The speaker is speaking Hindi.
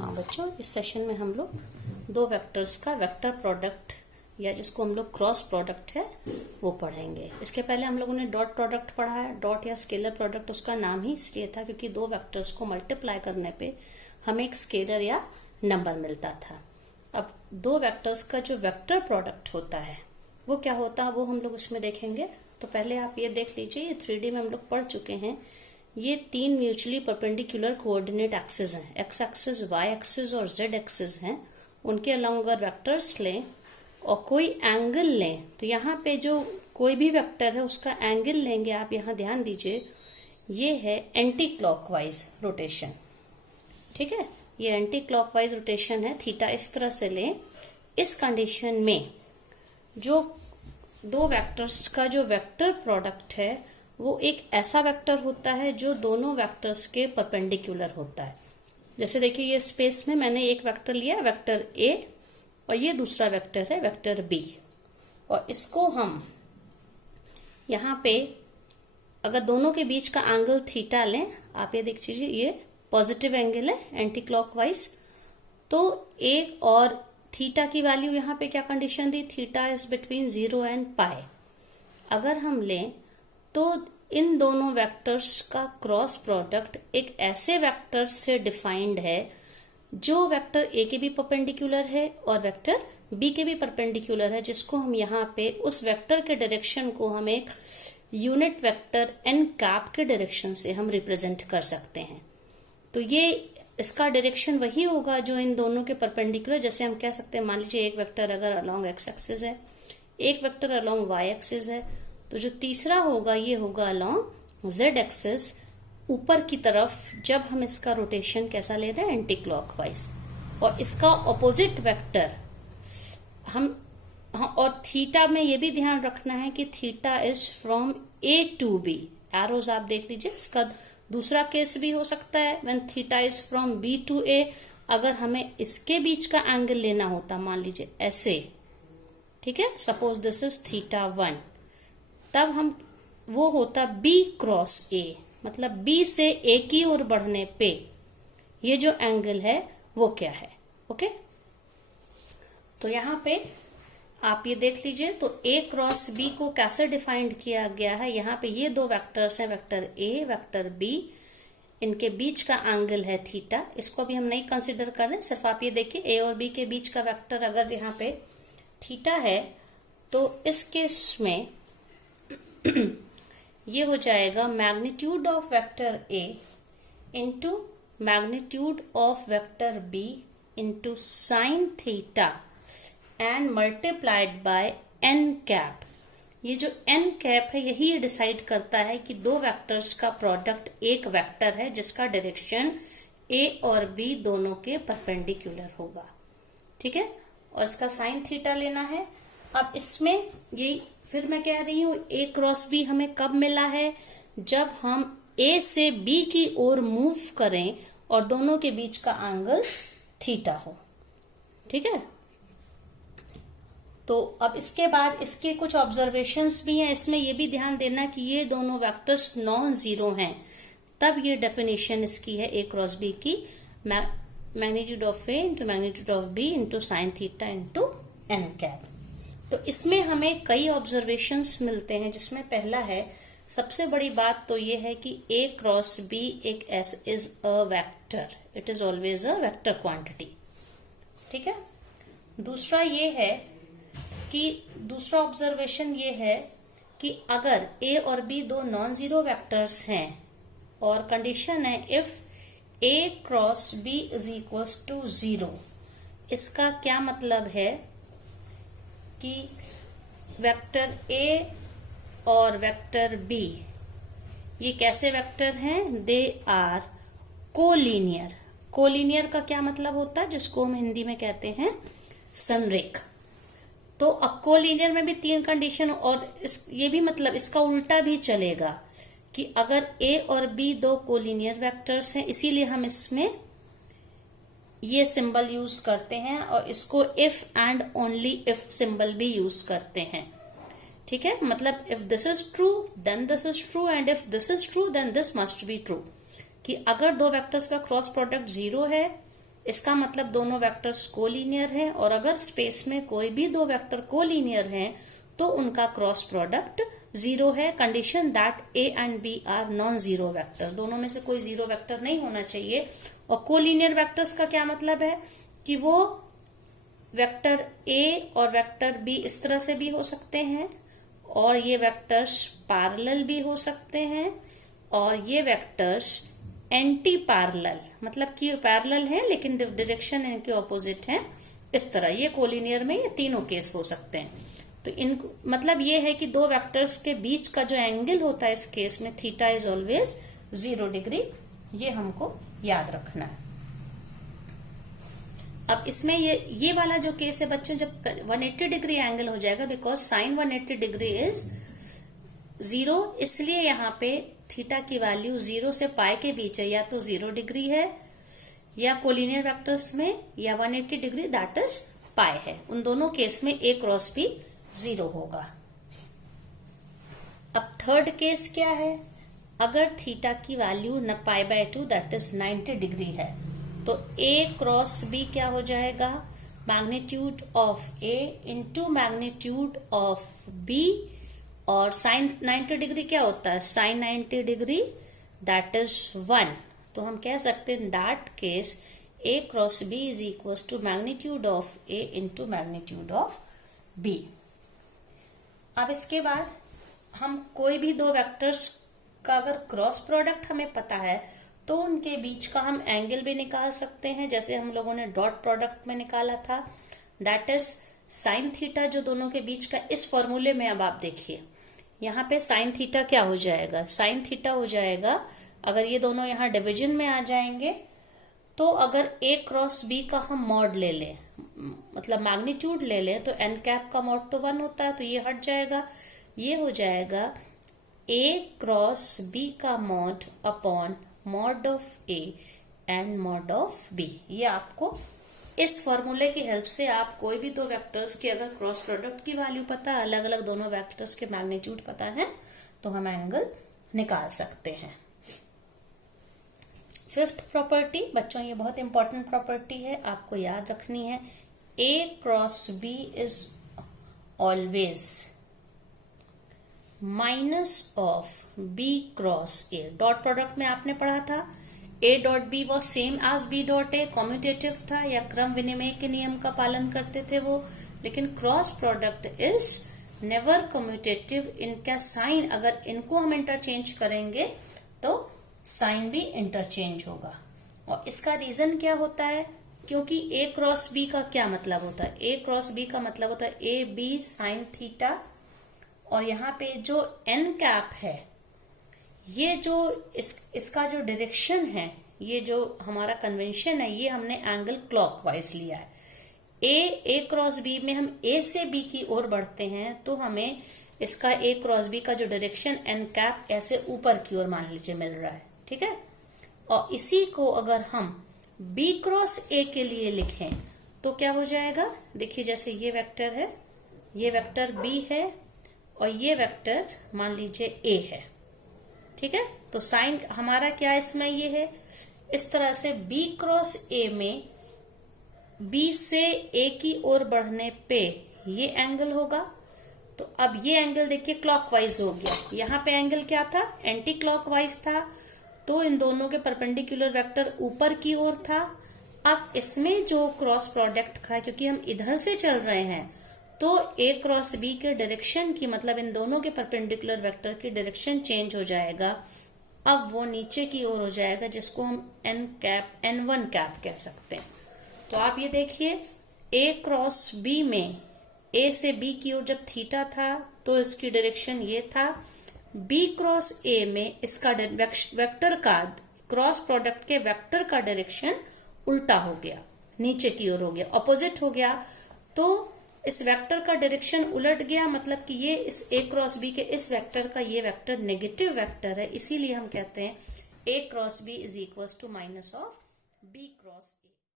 हाँ बच्चों, इस सेशन में हम लोग दो वेक्टर्स का वेक्टर प्रोडक्ट या जिसको हम लोग क्रॉस प्रोडक्ट है वो पढ़ेंगे। इसके पहले हम लोगों ने डॉट प्रोडक्ट पढ़ा है। डॉट या स्केलर प्रोडक्ट उसका नाम ही इसलिए था क्योंकि दो वेक्टर्स को मल्टीप्लाई करने पे हमें एक स्केलर या नंबर मिलता था। अब दो वेक्टर्स का जो वेक्टर प्रोडक्ट होता है वो क्या होता है वो हम लोग उसमें देखेंगे। तो पहले आप ये देख लीजिए, ये 3D में हम लोग पढ़ चुके हैं। ये तीन म्यूचुअली परपेंडिकुलर कोऑर्डिनेट एक्सिस हैं, एक्स एक्सिस, वाई एक्सिस और जेड एक्सिस हैं। उनके अलावा अगर वेक्टर्स लें और कोई एंगल लें तो यहाँ पे जो कोई भी वेक्टर है उसका एंगल लेंगे आप, यहाँ ध्यान दीजिए, ये है एंटी क्लॉकवाइज रोटेशन। ठीक है, ये एंटी क्लॉकवाइज रोटेशन है, थीटा इस तरह से लें। इस कंडीशन में जो दो वेक्टर्स का जो वेक्टर प्रोडक्ट है वो एक ऐसा वेक्टर होता है जो दोनों वेक्टर्स के परपेंडिकुलर होता है। जैसे देखिए, ये स्पेस में मैंने एक वेक्टर लिया, वेक्टर ए, और ये दूसरा वेक्टर है वेक्टर बी, और इसको हम यहाँ पे अगर दोनों के बीच का एंगल थीटा लें, आप ये देख लीजिए, ये पॉजिटिव एंगल है एंटी क्लॉकवाइज। तो ए और थीटा की वैल्यू यहाँ पे क्या condition the, theta is between 0 and pi. अगर हम लें तो इन दोनों वेक्टर्स का क्रॉस प्रोडक्ट एक ऐसे वेक्टर से डिफाइंड है जो वेक्टर ए के भी परपेंडिकुलर है और वेक्टर बी के भी परपेंडिकुलर है, जिसको हम यहाँ पे उस वेक्टर के डायरेक्शन को हम एक यूनिट वेक्टर एन कैप के डायरेक्शन से हम रिप्रेजेंट कर सकते हैं। तो ये इसका डायरेक्शन वही होगा जो इन दोनों के परपेंडिकुलर। जैसे हम कह सकते हैं, मान लीजिए एक वेक्टर अगर अलोंग एक्स एक्सिस है, एक वेक्टर अलोंग वाई एक्सिस है, तो जो तीसरा होगा ये होगा अलोंग जेड एक्सिस ऊपर की तरफ, जब हम इसका रोटेशन कैसा ले रहे हैं, एंटी क्लॉकवाइज। और इसका ऑपोजिट वेक्टर और थीटा में ये भी ध्यान रखना है कि theta is from A to B. Arrows आप देख लीजिए, इसका दूसरा केस भी हो सकता है when theta is from B to A. अगर हमें इसके बीच का एंगल लेना होता, मान लीजिए ऐसे, ठीक है, सपोज दिस इज थीटा 1, तब हम वो होता बी क्रॉस ए, मतलब बी से ए की ओर बढ़ने पे ये जो एंगल है वो क्या है। ओके, तो यहाँ पे आप ये देख लीजिए, तो ए क्रॉस बी को कैसे डिफाइंड किया गया है। यहाँ पे ये दो वेक्टर्स हैं, वेक्टर ए, वेक्टर बी, इनके बीच का एंगल है थीटा। इसको भी हम नहीं कंसिडर कर रहे, सिर्फ आप ये देखिए ए और बी के बीच का वेक्टर अगर यहाँ पे थीटा है तो इस केस में ये हो जाएगा magnitude of vector A into magnitude of vector B into sine theta and multiplied by n cap. ये जो एन कैप है यही डिसाइड करता है कि दो वेक्टर्स का प्रोडक्ट एक वेक्टर है जिसका डायरेक्शन ए और बी दोनों के परपेंडिकुलर होगा। ठीक है, और इसका साइन थीटा लेना है। अब इसमें यही फिर मैं कह रही हूं, ए क्रॉस बी हमें कब मिला है, जब हम ए से बी की ओर मूव करें और दोनों के बीच का एंगल थीटा हो। ठीक है, तो अब इसके बाद इसके कुछ ऑब्जर्वेशंस भी हैं। इसमें यह भी ध्यान देना कि ये दोनों वेक्टर्स नॉन जीरो हैं, तब ये डेफिनेशन इसकी है ए क्रॉस बी की, magnitude of A into magnitude of B into sine theta into n cap. तो इसमें हमें कई ऑब्जर्वेशंस मिलते हैं, जिसमें पहला है, सबसे बड़ी बात तो ये है कि ए क्रॉस बी एक is a vector, it is always a vector quantity. ठीक है, दूसरा ये है कि दूसरा ऑब्जर्वेशन ये है कि अगर ए और बी दो नॉन जीरो वेक्टर्स हैं और कंडीशन है if A cross B is equals to 0, इसका क्या मतलब है कि वेक्टर ए और वेक्टर बी ये कैसे वेक्टर हैं, दे आर कोलिनियर। कोलिनियर का क्या मतलब होता है, जिसको हम हिंदी में कहते हैं संरेख। तो अब कोलिनियर में भी तीन कंडीशन, और ये भी मतलब इसका उल्टा भी चलेगा कि अगर ए और बी दो कोलिनियर वेक्टर्स हैं, इसीलिए हम इसमें ये सिंबल यूज करते हैं और इसको if and only if symbol भी यूज करते हैं। ठीक है, मतलब if this is true then this is true and if this is true then this must be true, कि अगर दो वेक्टर्स का क्रॉस प्रोडक्ट 0 है इसका मतलब दोनों वेक्टर्स कोलिनियर हैं, और अगर स्पेस में कोई भी दो वेक्टर कोलिनियर हैं तो उनका क्रॉस प्रोडक्ट जीरो है, condition that A and B are non zero vectors. दोनों में से कोई जीरो वेक्टर नहीं होना चाहिए। और कोलिनियर वेक्टर्स का क्या मतलब है कि वो वेक्टर ए और वेक्टर बी इस तरह से भी हो सकते हैं, और ये वेक्टर्स पैरेलल भी हो सकते हैं, और ये वेक्टर्स एंटी पैरेलल, मतलब कि पैरेलल है लेकिन डायरेक्शन इनके ऑपोजिट है, इस तरह ये कोलिनियर में ये तीनों केस हो सकते हैं। तो इन मतलब ये है कि दो वेक्टर्स के बीच का जो एंगल होता है इस केस में थीटा इज ऑलवेज 0 डिग्री, ये हमको याद रखना है। अब इसमें ये वाला जो केस है बच्चों, जब 180 डिग्री एंगल हो जाएगा, बिकॉज साइन 180 डिग्री इज 0, इसलिए यहाँ पे थीटा की वैल्यू 0 से पाई के बीच है, या तो 0 डिग्री है या कोलिनियर वेक्टर्स में, या 180 डिग्री दैट इज पाई है। उन दोनों केस में ए क्रॉस बी 0 होगा। अब थर्ड केस क्या है, अगर थीटा की वैल्यू न π/2 दैट इज 90 डिग्री है, तो ए क्रॉस बी क्या हो जाएगा, magnitude of A into magnitude of B, और साइन 90 डिग्री क्या होता है, साइन 90 डिग्री दैट इज 1। तो हम कह सकते हैं that case A cross B is equal to magnitude of A into magnitude of B. अब इसके बाद हम कोई भी दो वेक्टर्स का अगर क्रॉस प्रोडक्ट हमें पता है तो उनके बीच का हम एंगल भी निकाल सकते हैं, जैसे हम लोगों ने डॉट प्रोडक्ट में निकाला था, दैट इज साइन थीटा, जो दोनों के बीच का इस फॉर्मूले में। अब आप देखिए यहाँ पे साइन थीटा क्या हो जाएगा, साइन थीटा हो जाएगा, अगर ये दोनों यहाँ डिवीजन में आ जाएंगे तो अगर ए क्रॉस बी का हम मॉड ले लें, मतलब मैग्नीट्यूड ले लें, तो एन कैप का मॉड तो 1 होता है, तो ये हट जाएगा, ये हो जाएगा ए क्रॉस बी का mod upon mod of A and mod of B. ये आपको इस फॉर्मूले की हेल्प से आप कोई भी दो वेक्टर्स की अगर क्रॉस प्रोडक्ट की वैल्यू पता है, अलग अलग दोनों वेक्टर्स के मैग्नीट्यूड पता है, तो हम एंगल निकाल सकते हैं। फिफ्थ प्रॉपर्टी बच्चों, ये बहुत इंपॉर्टेंट प्रॉपर्टी है, आपको याद रखनी है, A cross B is always minus of B cross A. Dot product में आपने पढ़ा था A dot B was same as B dot A, commutative था या क्रम विनिमय के नियम का पालन करते थे वो, लेकिन cross product is never commutative. इनका साइन अगर इनको हम इंटरचेंज करेंगे तो साइन भी इंटरचेंज होगा, और इसका रीजन क्या होता है, क्योंकि ए क्रॉस बी का क्या मतलब होता है, ए क्रॉस बी का मतलब होता है ए बी साइन थीटा, और यहाँ पे जो एन कैप है, ये जो इसका जो डायरेक्शन है, ये जो हमारा कन्वेंशन है, ये हमने एंगल क्लॉकवाइज लिया है। ए क्रॉस बी में हम ए से बी की ओर बढ़ते हैं तो हमें इसका ए क्रॉस बी का जो डायरेक्शन एन कैप ऐसे ऊपर की ओर मान लीजिए मिल रहा है, ठीक है। और इसी को अगर हम बी क्रॉस ए के लिए लिखें तो क्या हो जाएगा, देखिए जैसे ये वेक्टर है, ये वेक्टर बी है, और ये वेक्टर मान लीजिए ए है, ठीक है। तो साइन हमारा क्या इसमें ये है, इस तरह से बी क्रॉस ए में बी से ए की ओर बढ़ने पे ये एंगल होगा। तो अब ये एंगल देखिए क्लॉकवाइज हो गया, यहाँ पे एंगल क्या था, एंटी क्लॉकवाइज था, तो इन दोनों के परपेंडिकुलर वेक्टर ऊपर की ओर था। अब इसमें जो क्रॉस प्रोडक्ट का, क्योंकि हम इधर से चल रहे हैं, तो ए क्रॉस बी के डायरेक्शन की, मतलब इन दोनों के परपेंडिकुलर वेक्टर की डायरेक्शन चेंज हो जाएगा। अब वो नीचे की ओर हो जाएगा, जिसको हम एन कैप N1 कैप कह सकते हैं। तो आप ये देखिए ए क्रॉस बी में ए से बी की ओर जब थीटा था तो इसकी डायरेक्शन ये था, बी क्रॉस ए में इसका वेक्टर का क्रॉस प्रोडक्ट के वेक्टर का डायरेक्शन उल्टा हो गया, नीचे की ओर हो गया, ऑपोजिट हो गया। तो इस वेक्टर का डायरेक्शन उलट गया, मतलब कि ये इस ए क्रॉस बी के इस वेक्टर का ये वेक्टर नेगेटिव वेक्टर है, इसीलिए हम कहते हैं A cross B is equal to minus of B cross